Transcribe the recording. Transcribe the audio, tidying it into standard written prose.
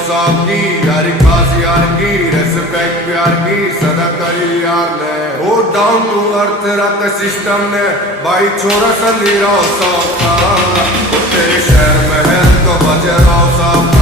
साहब की यारी खास यार की रेस्पेक्ट प्यार की सदा करी यार ने वो डाउन टू अर्थ रख सिस्टम ने भाई छोरा संधीराव साहब का तेरे शहर में है तो बजे राव साहब